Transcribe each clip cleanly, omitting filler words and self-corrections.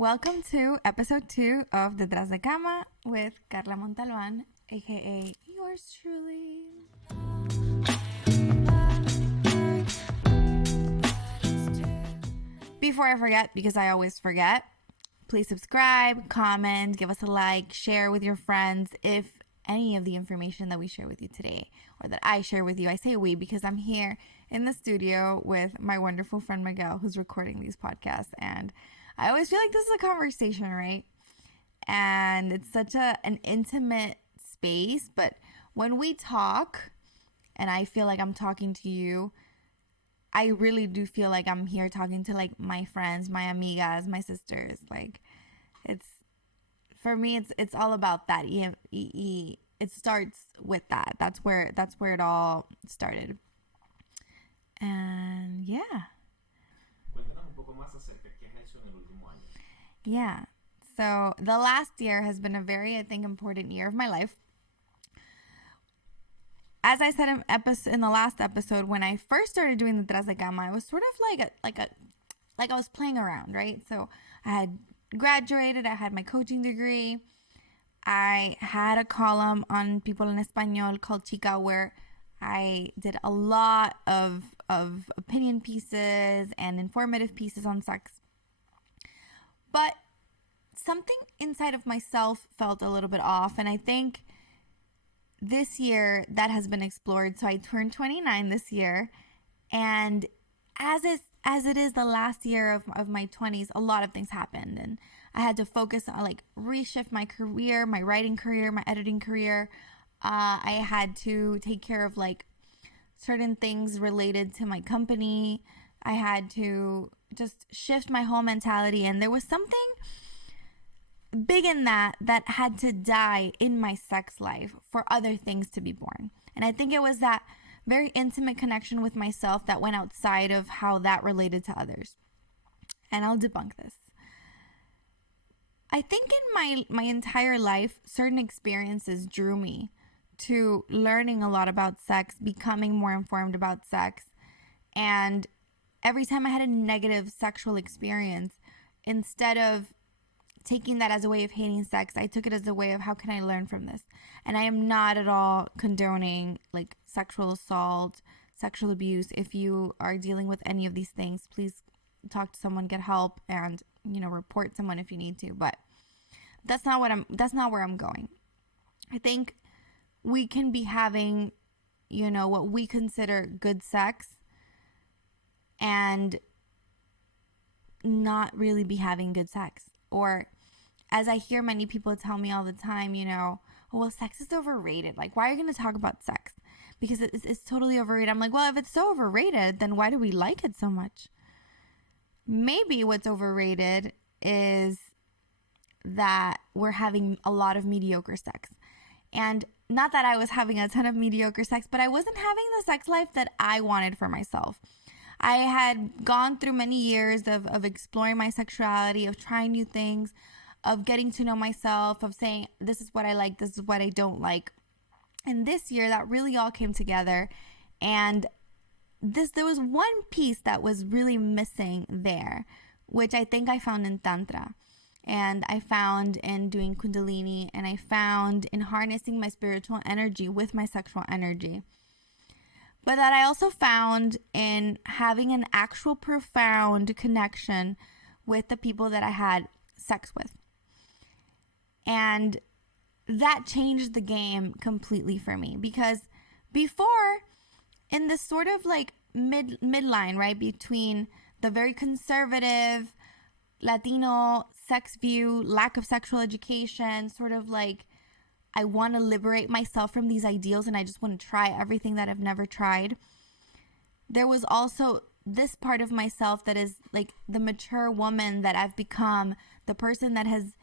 Welcome to episode 2 of Detras de Kama with Carla Montalban, aka yours truly. Before I forget, because I always forget, please subscribe, comment, give us a like, share with your friends if any of the information that we share with you today or that I share with you. I say we because I'm here in the studio with my wonderful friend Miguel, who's recording these podcasts, and I always feel like this is a conversation, right? And it's such an intimate space, but when we talk and I feel like I'm talking to you, I really do feel like I'm here talking to like my friends, my amigas, my sisters. Like it's, for me, it's all about that. It starts with that. That's where it all started. And yeah. Yeah. So the last year has been a very, I think, important year of my life. As I said in the last episode, when I first started doing the Detras de Kama, I was sort of like I was playing around, right? So I had graduated, I had my coaching degree, I had a column on People en Español called Chica, where I did a lot of opinion pieces and informative pieces on sex. But something inside of myself felt a little bit off, and I think this year that has been explored. So I turned 29 this year, and as it is the last year of my 20s, a lot of things happened, and I had to focus on like reshift my career, my writing career, my editing career. I had to take care of like certain things related to my company. I had to just shift my whole mentality, and there was something big in that had to die in my sex life for other things to be born. And I think it was that very intimate connection with myself that went outside of how that related to others. And I'll debunk this. I think in my entire life, certain experiences drew me to learning a lot about sex, becoming more informed about sex. And every time I had a negative sexual experience, instead of taking that as a way of hating sex, I took it as a way of how can I learn from this. And I am not at all condoning like sexual assault, sexual abuse. If you are dealing with any of these things, please talk to someone, get help, and report someone if you need to. But that's not where I'm going. I think we can be having, what we consider good sex and not really be having good sex. Or as I hear many people tell me all the time, well, sex is overrated. Like, why are you going to talk about sex? Because it's totally overrated. I'm like, well, if it's so overrated, then why do we like it so much? Maybe what's overrated is that we're having a lot of mediocre sex. And not that I was having a ton of mediocre sex, but I wasn't having the sex life that I wanted for myself. I had gone through many years of exploring my sexuality, of trying new things, of getting to know myself, of saying, this is what I like, this is what I don't like. And this year, that really all came together. And there was one piece that was really missing there, which I think I found in Tantra. And I found in doing Kundalini, and I found in harnessing my spiritual energy with my sexual energy. But that I also found in having an actual profound connection with the people that I had sex with. And that changed the game completely for me, because before, in this sort of like midline, right, between the very conservative Latino sex view, lack of sexual education, sort of like I want to liberate myself from these ideals and I just want to try everything that I've never tried. There was also this part of myself that is like the mature woman that I've become, the person that has,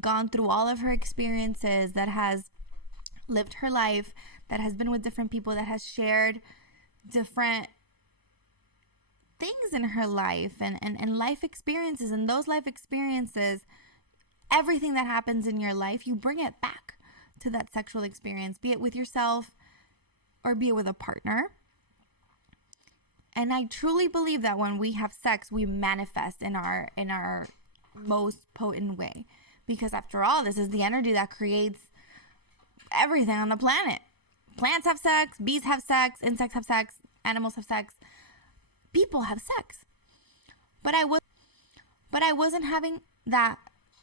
gone through all of her experiences, that has lived her life, that has been with different people, that has shared different things in her life and life experiences. And those life experiences, everything that happens in your life, you bring it back to that sexual experience, be it with yourself or be it with a partner. And I truly believe that when we have sex, we manifest in our most potent way. Because after all, this is the energy that creates everything on the planet. Plants have sex, bees have sex, insects have sex, animals have sex, people have sex. But I wasn't having that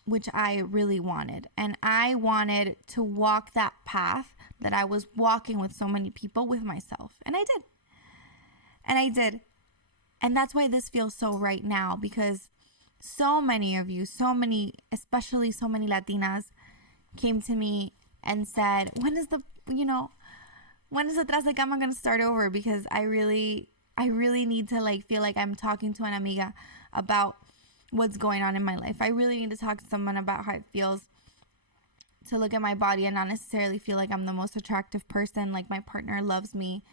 which I really wanted. And I wanted to walk that path that I was walking with so many people with myself. And I did. And that's why this feels so right now, because so many of you, especially so many Latinas came to me and said, when is Detras de Kama going to start over? Because I really need to feel like I'm talking to an amiga about what's going on in my life. I really need to talk to someone about how it feels to look at my body and not necessarily feel like I'm the most attractive person, like my partner loves me.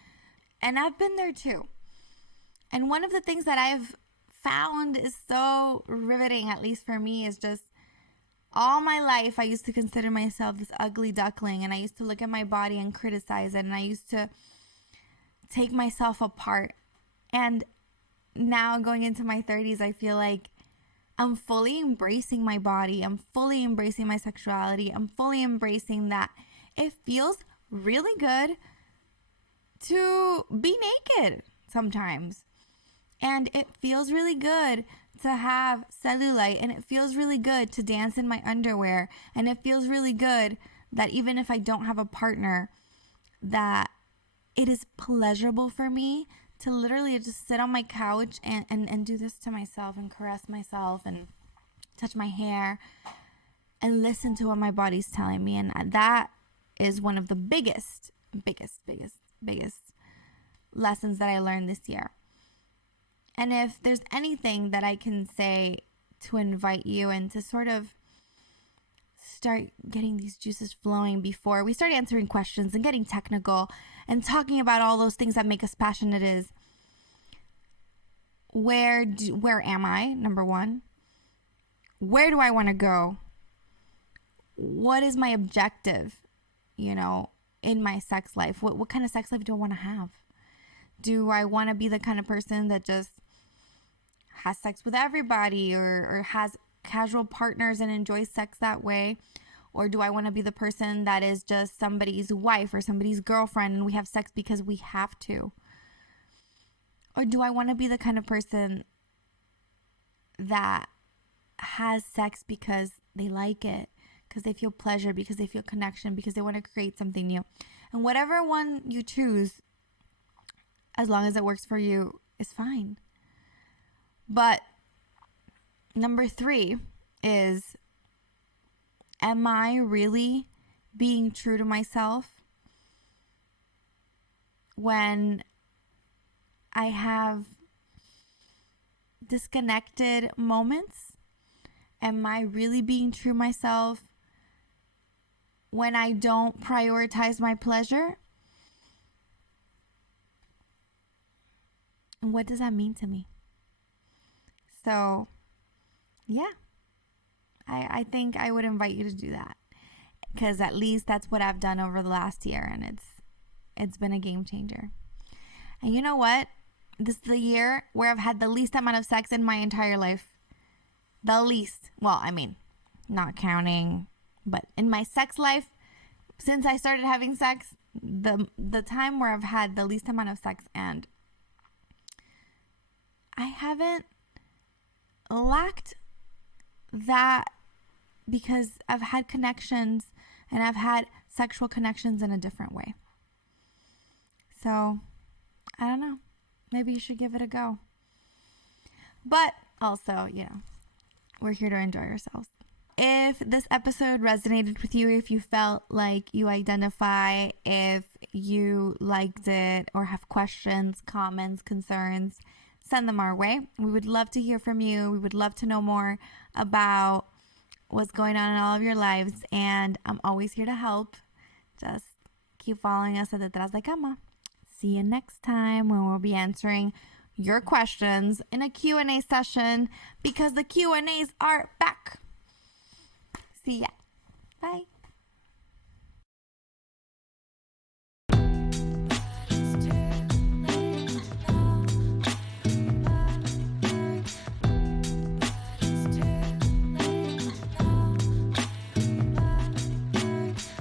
And I've been there too. And one of the things that I've found is so riveting, at least for me, is just all my life I used to consider myself this ugly duckling, and I used to look at my body and criticize it, and I used to take myself apart. And now going into my 30s, I feel like I'm fully embracing my body. I'm fully embracing my sexuality. I'm fully embracing that it feels really good to be naked sometimes. And it feels really good to have cellulite. And it feels really good to dance in my underwear. And it feels really good that even if I don't have a partner, that it is pleasurable for me to literally just sit on my couch and do this to myself and caress myself and touch my hair and listen to what my body's telling me. And that is one of the biggest lessons that I learned this year. And if there's anything that I can say to invite you and to sort of start getting these juices flowing before we start answering questions and getting technical and talking about all those things that make us passionate, is where am I? Number one, where do I want to go? What is my objective, in my sex life? What kind of sex life do I want to have? Do I want to be the kind of person that just has sex with everybody or has casual partners and enjoys sex that way? Or do I want to be the person that is just somebody's wife or somebody's girlfriend and we have sex because we have to? Or do I want to be the kind of person that has sex because they like it, because they feel pleasure, because they feel connection, because they want to create something new? And whatever one you choose, as long as it works for you, is fine. But number 3 is, am I really being true to myself when I have disconnected moments? Am I really being true to myself when I don't prioritize my pleasure? And what does that mean to me? So, yeah. I think I would invite you to do that, because at least that's what I've done over the last year, and it's been a game changer. And you know what? This is the year where I've had the least amount of sex in my entire life. The least. Well, I mean, not counting, but in my sex life, since I started having sex, the time where I've had the least amount of sex, and I haven't lacked that because I've had connections and I've had sexual connections in a different way. So, I don't know. Maybe you should give it a go. But also, we're here to enjoy ourselves. If this episode resonated with you, if you felt like you identify, if you liked it or have questions, comments, concerns, send them our way. We would love to hear from you. We would love to know more about what's going on in all of your lives. And I'm always here to help. Just keep following us at Detras de Kama. See you next time when we'll be answering your questions in a Q&A session, because the Q&As are back. See ya. Bye.